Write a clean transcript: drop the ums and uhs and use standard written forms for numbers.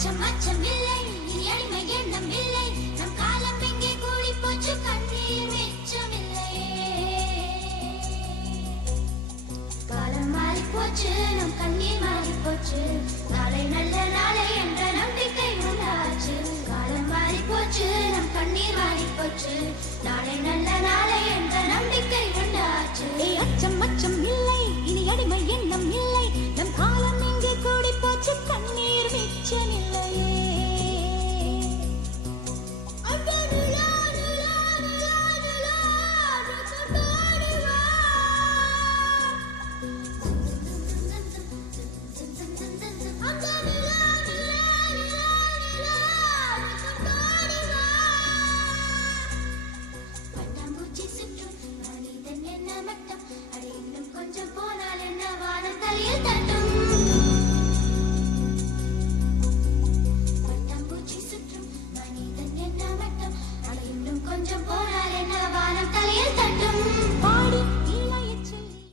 அச்சம் அச்சம் இல்லை இனி அடிமை எண்ணம் இல்லை நம் காலம் எங்கே கூடி போச்சு கண்ணீர் மிச்சமில்லை காலம் மாறி போச்சு நம் கண்ணீர் மாறி போச்சு நாளை நல்ல நாளை என்ற நம்பிக்கை உண்டாச்சு காலம் மாறி போச்சு நம் கண்ணீர் மாறி போச்சு நாளை நல்ல நாளை என்ற நம்பிக்கை உண்டாச்சு அச்சம் அச்சம் இல்லை இனி அடிமை எண்ணம் இல்லை நம் காலம் எங்கே கூடி போச்சு கண்ணீர் மிச்சமில்லையே கொஞ்சம் போனால் என்ன வானம் தலையில் தட்டும்